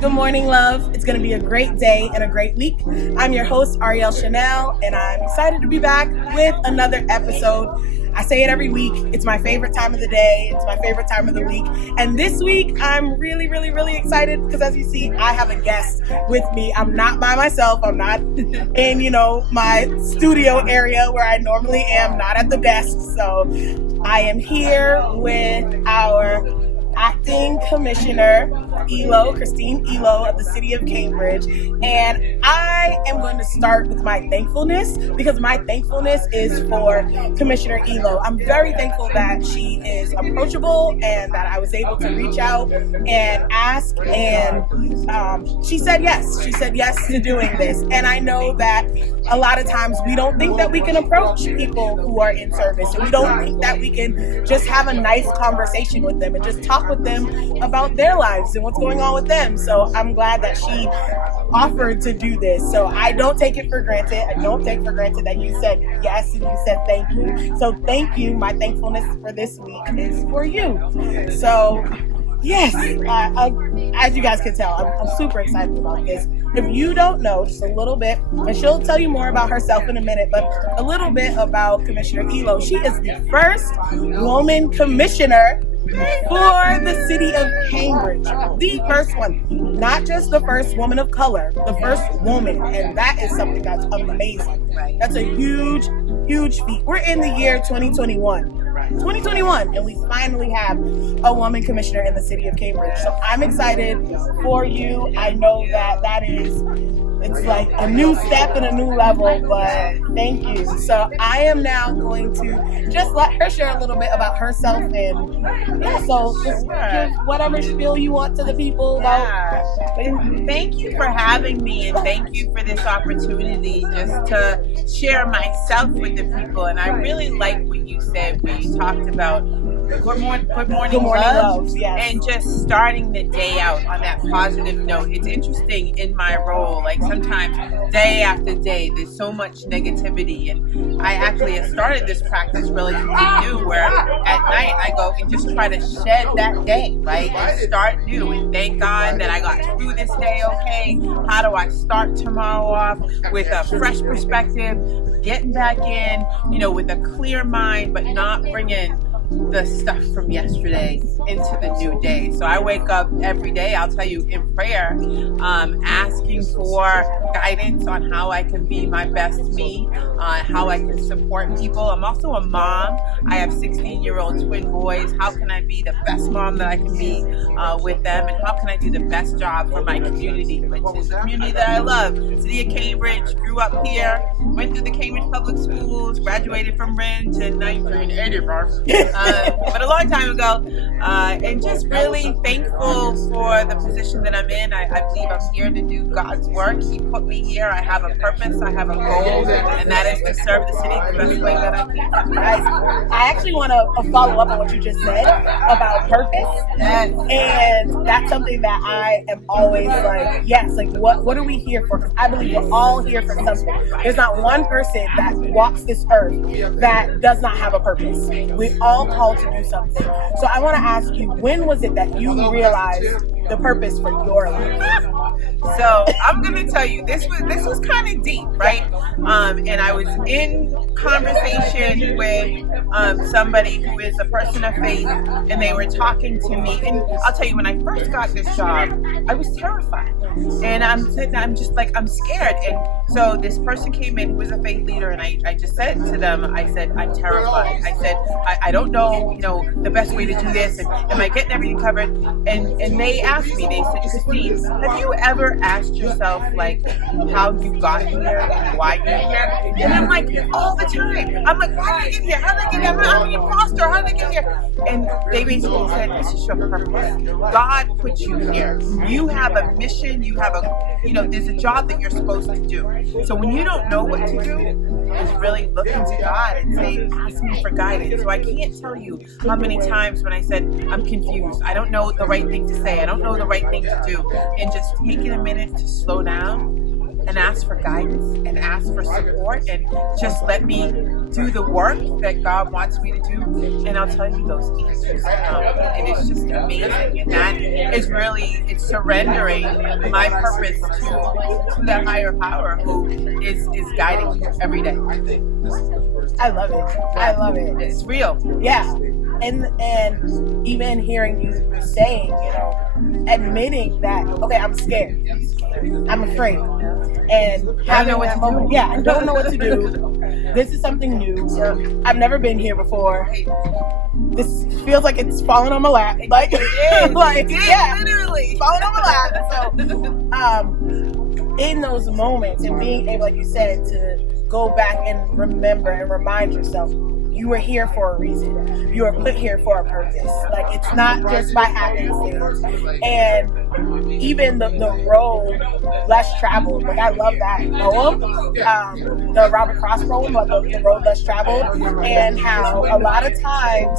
Good morning, love. It's going to be a great day and a great week. I'm your host, Ariel Chanel, and I'm excited to be back with another episode. I say it every week. It's my favorite time of the day. It's my favorite time of the week. And this week, I'm really, really, really excited because as you see, I have a guest with me. I'm not by myself. I'm not in, my studio area where I normally am, not at the desk. So I am here with our Acting Commissioner Elow, Christine Elow of the City of Cambridge. And I am going to start with my thankfulness because my thankfulness is for Commissioner Elow. I'm very thankful that she is approachable and that I was able to reach out and ask, and she said yes. She said yes to doing this. And I know that a lot of times we don't think that we can approach people who are in service. We don't think that we can just have a nice conversation with them and just talk with them about their lives and what's going on with them. So I'm glad that she offered to do this. So I don't take it for granted. I don't take for granted that you said yes and you said thank you. So thank you. My thankfulness for this week is for you. So yes, as you guys can tell, I'm super excited about this. If you don't know, just a little bit, and she'll tell you more about herself in a minute, but a little bit about Commissioner Elow. She is the first woman commissioner for the city of Cambridge. The first one. Not just the first woman of color, the first woman. And that is something that's amazing. That's a huge, huge feat. We're in the year 2021. 2021, and we finally have a woman commissioner in the city of Cambridge. So I'm excited for you. I know that it's like a new step and a new level, but thank you. So I am now going to just let her share a little bit about herself, and so just give whatever spiel you want to the people about. Thank you for having me, and thank you for this opportunity just to share myself with the people. And I really like what you said when you talked about good morning love, yes. And just starting the day out on that positive note. It's interesting in my role, like sometimes day after day there's so much negativity, and I actually have started this practice relatively new where at night I go and just try to shed that day, right, and start new and thank God that I got through this day okay. How do I start tomorrow off with a fresh perspective, getting back in, with a clear mind, but not bringing the stuff from yesterday into the new day. So I wake up every day, I'll tell you, in prayer, asking for guidance on how I can be my best me, how I can support people. I'm also a mom. I have 16-year-old twin boys. How can I be the best mom that I can be with them, and how can I do the best job for my community, which is the community that I love. City of Cambridge, grew up here, went through the Cambridge Public Schools, graduated from Rin to 1984. But a long time ago, and just really thankful for the position that I'm in. I believe I'm here to do God's work. He put me here. I have a purpose. I have a goal, and that is to serve the city the best way that I can. I actually want to follow up on what you just said about purpose. Yes. And that's something that I am always like, yes, like what are we here for? Because I believe we're all here for something. There's not one person that walks this earth that does not have a purpose. We all called to do something. So I want to ask you, when was it that you realized the purpose for your life? So I'm gonna tell you, this was kind of deep, right? And I was in conversation with somebody who is a person of faith, and they were talking to me. And I'll tell you, when I first got this job, I was terrified, and I'm scared. And so this person came in who was a faith leader, and I just said to them, I said, I'm terrified. I said, I don't know, the best way to do this, and am I getting everything covered? And they asked me, they said, Christine, have you ever asked yourself like how you got here and why you're here? And I'm like, all the time. I'm like, why did I get here? How did I get here? I'm an imposter. How did I get here? And they basically said, this is your purpose. God put you here. You have a mission. You have there's a job that you're supposed to do. So when you don't know what to do, is really look into God and say, ask me for guidance. So I can't tell you how many times when I said, I'm confused. I don't know the right thing to say. I don't know the right thing to do. And just taking a minute to slow down and ask for guidance and ask for support and just let me do the work that God wants me to do, and I'll tell you those answers. And it's just amazing. And that is really, it's surrendering my purpose to that higher power who is guiding me every day. I love it. I love it. It's real. Yeah. And even hearing you saying, you know, admitting that, okay, I'm scared. I'm afraid. And having that moment, yeah, I don't know what to do. This is something new. I've never been here before. This feels like it's falling on my lap. Like, yeah, literally falling on my lap. So, in those moments and being able, like you said, to go back and remember and remind yourself, you were here for a reason. You were put here for a purpose. Like, it's not just by happenstance. And even the road less traveled. Like, I love that poem, the Robert Frost poem, like the road less traveled, and how a lot of times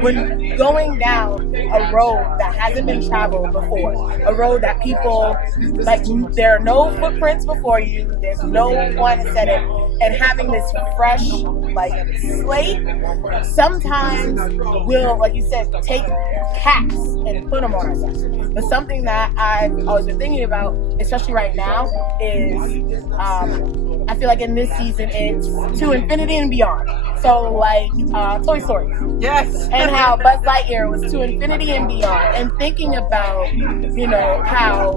when going down a road that hasn't been traveled before, a road that people, like, there are no footprints before you, there's no one said it, and having this fresh, like, slate, sometimes we'll, like you said, take caps and put them on ourselves. But something that I've always been thinking about, especially right now, is I feel like in this season it's to infinity and beyond. So like Toy Story. Yes. And how Buzz Lightyear was to infinity and beyond. And thinking about, you know, how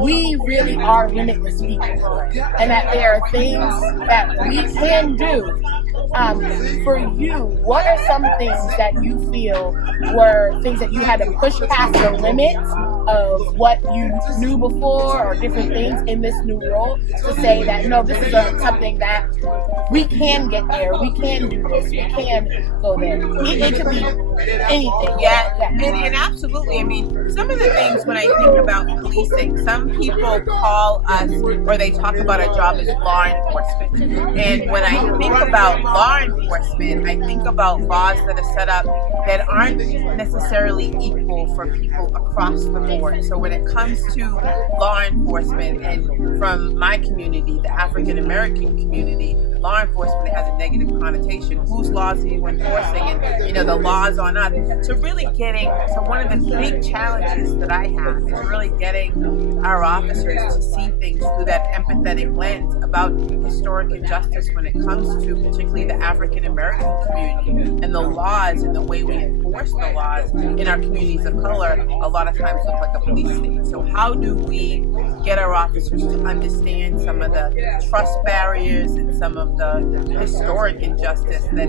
we really are limitless people. And that there are things that we can do. For you, what are some things that you feel were things that you had to push past the limits of what you knew before or different things in this new role to say that, no, this is something that we can get there, we can do this, we can go there. It could be anything. Yeah. And absolutely. I mean, some of the things when I think about policing, some people call us or they talk about our job as law enforcement. And when I think about law enforcement, I think about laws that are set up that aren't necessarily equal for people across the board. So when it comes to law enforcement, and from my community, the African American community, law enforcement has a negative connotation. Whose laws are you enforcing? And, you know, the laws on us. So really one of the big challenges that I have is really getting our officers to see things through that empathetic lens about historic injustice when it comes to particularly the African American community and the laws and the way we enforce the laws in our communities of color a lot of times look like a police state. So how do we get our officers to understand some of the trust barriers and some of the historic injustice that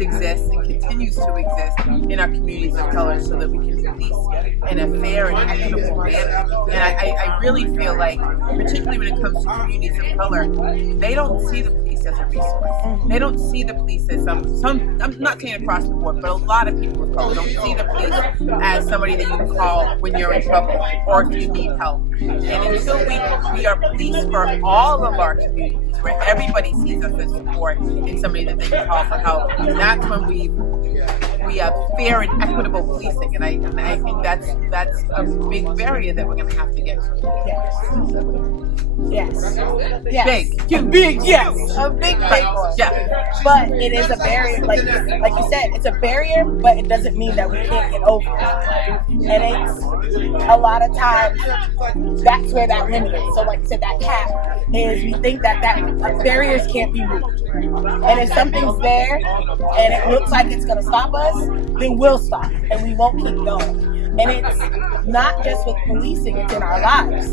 exists and continues to exist in our communities of color so that we can police in a fair and equitable manner? And I really feel like, particularly when it comes to communities of color, they don't see the police as a resource. They don't see the police as some I'm not saying across the board, but a lot of people of color don't see the police as somebody that you can call when you're in trouble or if you need help. And until we are police for all of our communities, where everybody sees us as support and somebody that they can call for help, that's when we have fair and equitable policing. And I think that's a big barrier that we're going to have to get through. Yes. Big. Yes. A big one. Yeah. But it is a barrier, like you said, it's a barrier, but it doesn't mean that we can't get over it. And it's a lot of times that's where that limit is. So like you said, that cap is we think that barriers can't be moved. And if something's there and it looks like it's gonna stop us, then we'll stop and we won't keep going. And it's not just with policing, it's in our lives.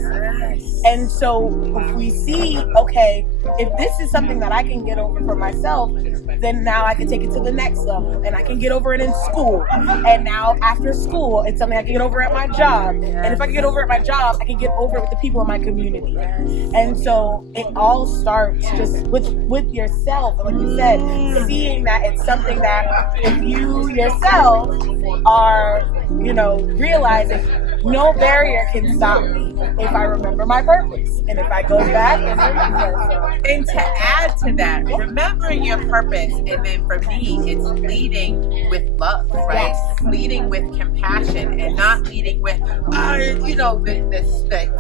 And so if we see, okay, if this is something that I can get over for myself, then now I can take it to the next level. And I can get over it in school. And now after school, it's something I can get over at my job. And if I can get over at my job, I can get over it with the people in my community. And so it all starts just with yourself. And like you said, seeing that it's something that if you yourself are, you know, realizing no barrier can stop me if I remember my purpose and if I go back and remember. And to add to that, remembering your purpose, and then for me, it's leading with love, right? Yes. Leading with compassion, and not leading with, the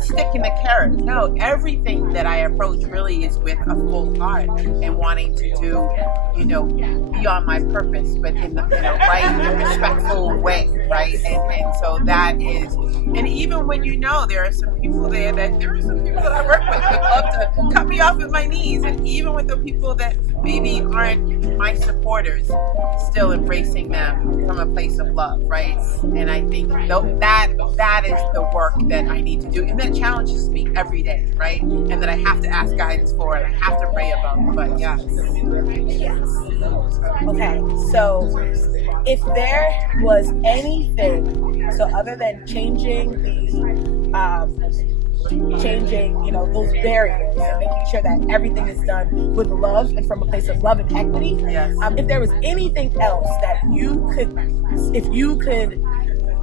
stick in the carrot. No, everything that I approach really is with a full heart and wanting to do, be on my purpose, but in the right, respectful way, right? And so that is, and even when there are some people there that I work with that love to cut me off with my knees, and even with the people that maybe aren't my supporters, still embracing them from a place of love, right? And I think that is the work that I need to do, and that challenges me every day, right? And that I have to ask guidance for, and I have to pray about. But yes. Okay, so if there was anything, so other than changing those barriers and making sure that everything is done with love and from a place of love and equity, yes. If there was anything else that if you could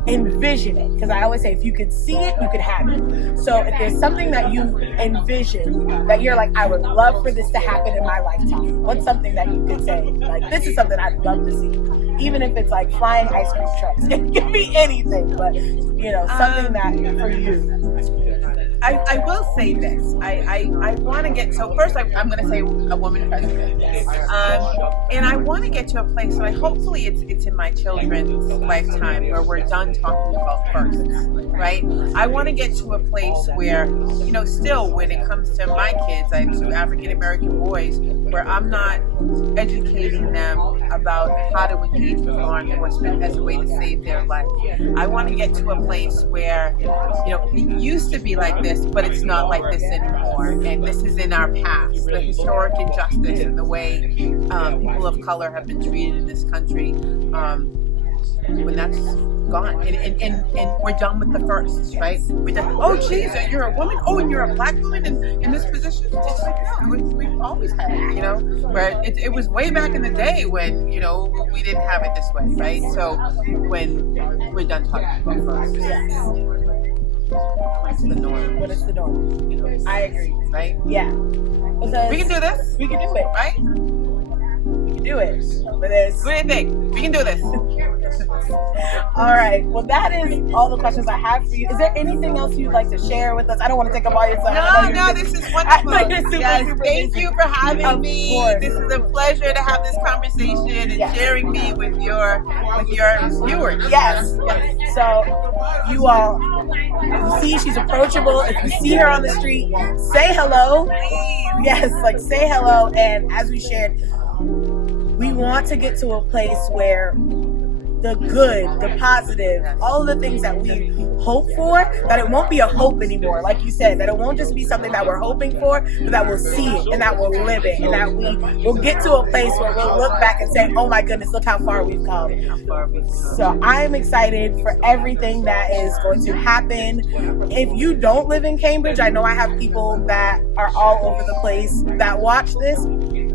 envision it, because I always say if you could see it, you could have it. So if there's something that you envision that you're like, I would love for this to happen in my lifetime, what's something that you could say, like, this is something I'd love to see? Even if it's like flying ice cream trucks, it can be anything, but something that for you. I will say this. I want to get, so first I'm going to say a woman president. And I want to get to a place where hopefully it's in my children's lifetime where we're done talking about first, right? I want to get to a place where, still when it comes to my kids, I have two African American boys, where I'm not educating them about how to engage with law enforcement as a way to save their life. I want to get to a place where, it used to be like this, but it's not like this anymore. And this is in our past, the historic injustice and the way people of color have been treated in this country. When that's gone, and we're done with the firsts, right? We're done. Oh, geez, you're a woman. Oh, and you're a black woman in this position. It's like, no, we've always had it, Where it was way back in the day when we didn't have it this way, right? So when we're done talking about firsts. What's the norm? What is the norm? I agree. Right? Yeah. Because we can do this. We can do it. Right? We can do it. But it's... What do you think? We can do this. All right. Well, that is all the questions I have for you. Is there anything else you'd like to share with us? I don't want to take up all your time. No, this is wonderful. Thank you for having me. Course. This is a pleasure to have this conversation and sharing me with your viewers. Yes. So you all, you see she's approachable. If you see her on the street, say hello. Please. Yes, say hello. And as we shared, we want to get to a place where the good, the positive, all of the things that we hope for, that it won't be a hope anymore. Like you said, that it won't just be something that we're hoping for, but that we'll see it and that we'll live it, and that we'll get to a place where we'll look back and say, oh my goodness, look how far we've come. So I'm excited for everything that is going to happen. If you don't live in Cambridge, I know I have people that are all over the place that watch this.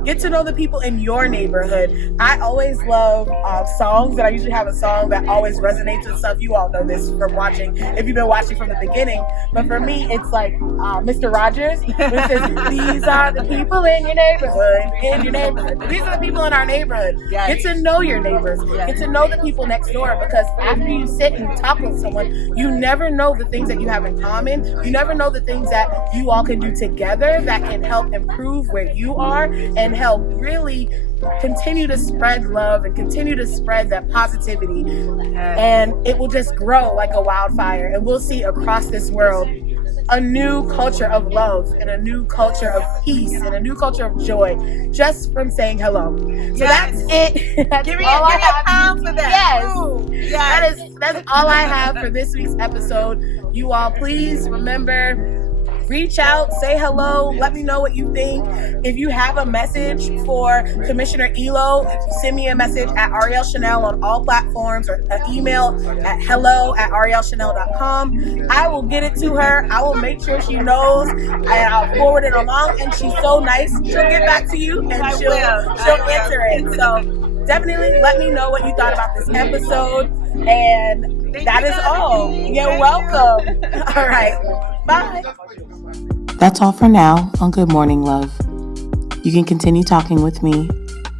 Get to know the people in your neighborhood. I always love songs, and I usually have a song that always resonates with stuff. You all know this from watching, if you've been watching from the beginning. But for me, it's like Mr. Rogers, which says, these are the people in your neighborhood, These are the people in our neighborhood. Yes. Get to know your neighbors. Yes. Get to know the people next door, because after you sit and talk with someone, you never know the things that you have in common. You never know the things that you all can do together that can help improve where you are and help really continue to spread love and continue to spread that positivity. And it will just grow like a wildfire, and we'll see across this world a new culture of love and a new culture of peace and a new culture of joy just from saying hello. So that's it. That's give me a pound for that. Yes. Ooh, yes. That's all I have for this week's episode. You all, please remember, reach out, say hello, let me know what you think. If you have a message for Commissioner Elow, if you send me a message at Ariel Chanel on all platforms, or an email at hello@arielchanel.com, I will get it to her. I will make sure she knows, and I'll forward it along. And she's so nice, she'll get back to you and she'll answer it. So definitely let me know what you thought about this episode. And That is all. You're welcome. All right. Bye. That's all for now on Good Morning Love. You can continue talking with me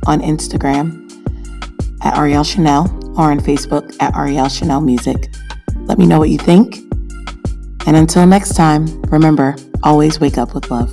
on Instagram at Ariel Chanel or on Facebook at Ariel Chanel Music. Let me know what you think. And until next time, remember, always wake up with love.